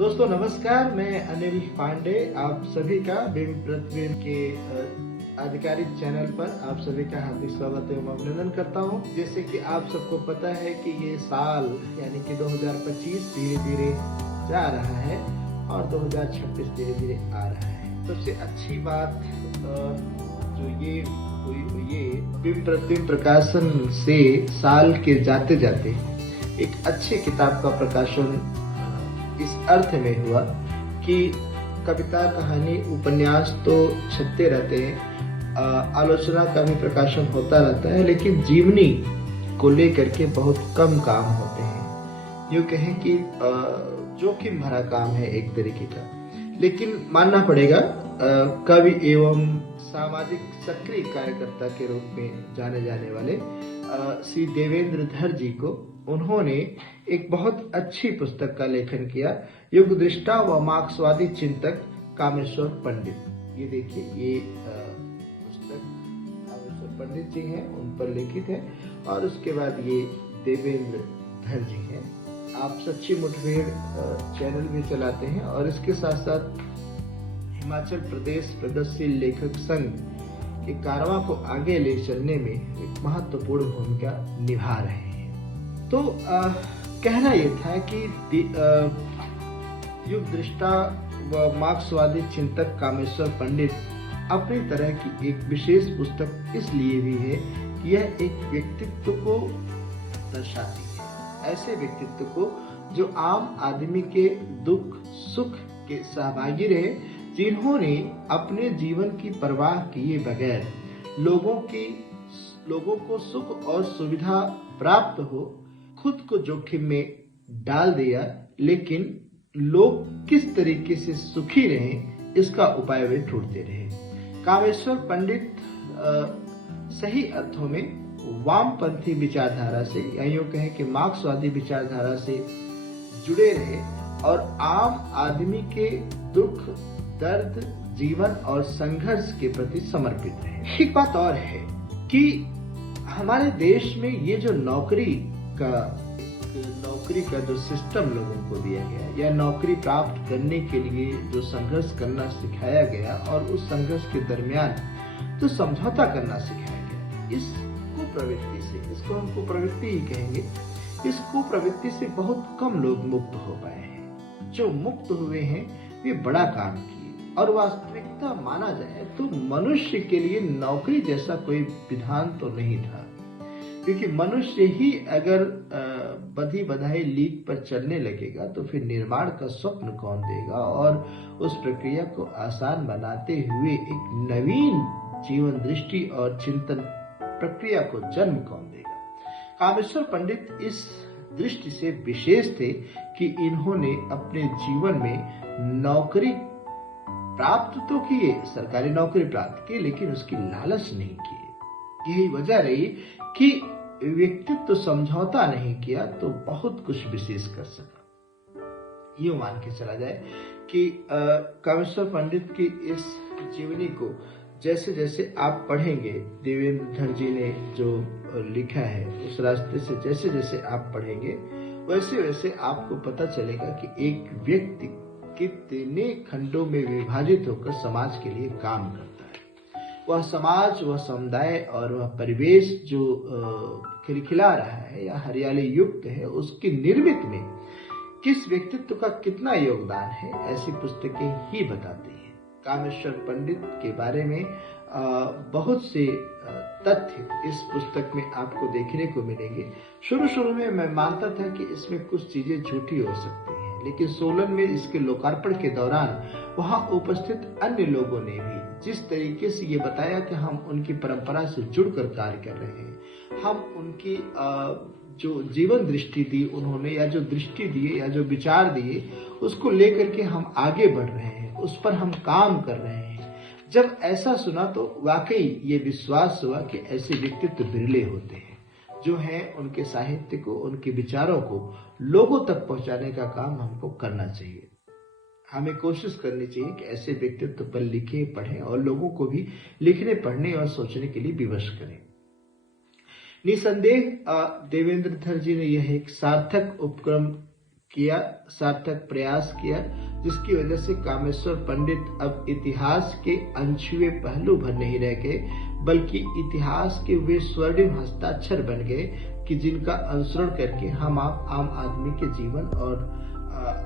दोस्तों नमस्कार, मैं अनिल पांडे आप सभी का बिंब प्रतिबिंब के आधिकारिक चैनल पर आप सभी का हार्दिक स्वागत एवं अभिनंदन करता हूं। जैसे कि आप सबको पता है कि ये साल यानी कि 2025 धीरे धीरे जा रहा है और 2026 धीरे धीरे आ रहा है। सबसे अच्छी बात जो ये हुई ये बिंब प्रतिबिंब प्रकाशन से साल के जाते जाते एक अच्छे किताब का प्रकाशन इस अर्थ में हुआ कि कविता, कहानी, उपन्यास तो छपते रहते हैं, आलोचना का भी प्रकाशन होता रहता है, लेकिन जीवनी को लेकर के बहुत कम काम होते हैं। यूँ कहें कि जोखिम भरा काम है एक तरीके का, लेकिन मानना पड़ेगा कवि एवं सामाजिक सक्रिय कार्यकर्ता के रूप में जाने जाने वाले श्री देवेंद्र धर जी को, उन्होंने एक बहुत अच्छी पुस्तक का लेखन किया, युग दृष्टा व मार्क्सवादी चिंतक कामेश्वर पंडित। ये देखिए, ये पुस्तक कामेश्वर पंडित जी हैं, उन पर लिखित है, और उसके बाद ये देवेंद्र धर जी हैं। आप सच्ची मुठभेड़ चैनल भी चलाते हैं और इसके साथ साथ हिमाचल प्रदेश प्रगतिशील लेखक संघ के कारवां को आगे ले चलने में एक महत्वपूर्ण भूमिका निभा रहे हैं। तो कहना यह था कि युग दृष्टा व मार्क्सवादी चिंतक कामेश्वर पंडित अपनी तरह की एक विशेष पुस्तक इसलिए भी है कि यह एक व्यक्तित्व को दर्शाती है, ऐसे व्यक्तित्व को जो आम आदमी के दुख सुख के सहभागी रहे, जिन्होंने अपने जीवन की परवाह किए बगैर लोगों को सुख और सुविधा प्राप्त हो खुद को जोखिम में डाल दिया, लेकिन लोग किस तरीके से सुखी रहें इसका उपाय वे ढूंढते रहे। कामेश्वर पंडित सही अर्थों में वामपंथी विचारधारा से, या यूं कहें कि मार्क्सवादी विचारधारा से जुड़े रहे और आम आदमी के दुख दर्द जीवन और संघर्ष के प्रति समर्पित रहे। एक बात और है कि हमारे देश में ये जो नौकरी का जो सिस्टम लोगों को दिया गया, या नौकरी प्राप्त करने के लिए जो संघर्ष करना सिखाया गया और उस संघर्ष के दरमियान जो समझौता करना सिखाया गया, इस कुप्रवृत्ति से, इसको हम कुप्रवृत्ति ही कहेंगे, इस कुप्रवृत्ति से बहुत कम लोग मुक्त हो पाए हैं। जो मुक्त हुए हैं वे बड़ा काम किए, और वास्तविकता माना जाए तो मनुष्य के लिए नौकरी जैसा कोई विधान तो नहीं था, क्योंकि मनुष्य ही अगर बधी बधाई लीक पर चलने लगेगा तो फिर निर्माण का स्वप्न कौन देगा, और उस प्रक्रिया को आसान बनाते हुए एक नवीन जीवन दृष्टि और चिंतन प्रक्रिया को जन्म कौन देगा। कामेश्वर पंडित इस दृष्टि से विशेष थे कि इन्होंने अपने जीवन में नौकरी प्राप्त तो किए, सरकारी नौकरी प्राप्त की, लेकिन उसकी लालच नहीं की। यही वजह रही कि व्यक्तित्व समझौता नहीं किया तो बहुत कुछ विशेष कर सका। यूं मान के चला जाए कि कामेश्वर पंडित की इस जीवनी को जैसे जैसे आप पढ़ेंगे, देवेंद्र धर जी ने जो लिखा है उस रास्ते से जैसे जैसे आप पढ़ेंगे, वैसे वैसे आपको पता चलेगा कि एक व्यक्ति कितने खंडों में विभाजित होकर समाज के लिए काम करता है। वह समाज, वह समुदाय और वह परिवेश जो खिलखिला रहा है या हरियाली युक्त है, उसकी निर्मित में किस व्यक्तित्व का कितना योगदान है, ऐसी पुस्तकें ही बताती हैं। कामेश्वर पंडित के बारे में बहुत से तथ्य इस पुस्तक में आपको देखने को मिलेंगे। शुरू में मैं मानता था कि इसमें कुछ चीजें झूठी हो सकती हैं, लेकिन सोलन में इसके लोकार्पण के दौरान वहां उपस्थित अन्य लोगों ने भी जिस तरीके से ये बताया कि हम उनकी परंपरा से जुड़कर कार्य कर रहे हैं, हम उनकी जो जीवन दृष्टि दी उन्होंने, या जो दृष्टि दिए या जो विचार दिए, उसको लेकर के हम आगे बढ़ रहे हैं, उस पर हम काम कर रहे हैं। जब ऐसा सुना तो वाकई ये विश्वास हुआ कि ऐसे व्यक्तित्व बिरले होते हैं, जो हैं उनके साहित्य को, उनके विचारों को लोगों तक पहुंचाने का काम हमको करना चाहिए। हमें कोशिश करनी चाहिए कि ऐसे व्यक्तित्व पर लिखे, पढ़ें और लोगों को भी लिखने, पढ़ने और सोचने के लिए विवश करें। निसंदेह देवेंद्र धर जी ने यह एक सार्थक उपक्रम किया, सार्थक प्रयास किया, जिसकी वजह से कामेश्वर पंडित अब इतिहास के अनछुए पहलू भर नहीं रह गए, बल्कि इतिहास के वे स्वर्णिम हस्ताक्षर बन गए कि जिनका अनुसरण करके हम आप आम आदमी के जीवन और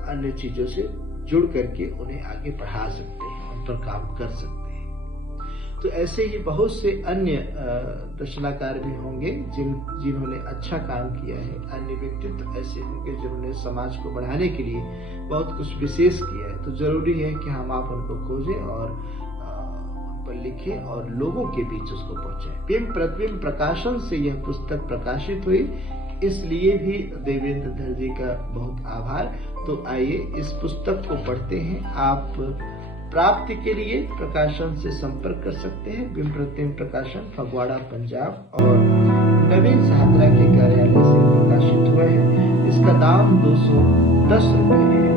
अन्य चीजों से जुड़ करके उन्हें आगे बढ़ा सकते हैं, उन पर काम कर सकते हैं। तो ऐसे ही बहुत से अन्य रचनाकार भी होंगे जिन्होंने अच्छा काम किया है। अन्य व्यक्तित्व ऐसे होंगे जिन्होंने समाज को बढ़ाने के लिए बहुत कुछ विशेष किया है। तो जरूरी है कि हम आप उनको खोजें और उन पर लिखें और लोगों के बीच उसको पहुंचाएं। बिंब प्रतिबिंब प्रकाशन से यह पुस्तक प्रकाशित हुई, इसलिए भी देवेंद्र धर जी का बहुत आभार। तो आइए इस पुस्तक को पढ़ते हैं। आप प्राप्ति के लिए प्रकाशन से संपर्क कर सकते हैं। बिंब प्रतिबिंब प्रकाशन, फगवाड़ा, पंजाब और नवीन साहतरा के कार्यालय से प्रकाशित हुआ है। इसका दाम 210 रुपए है।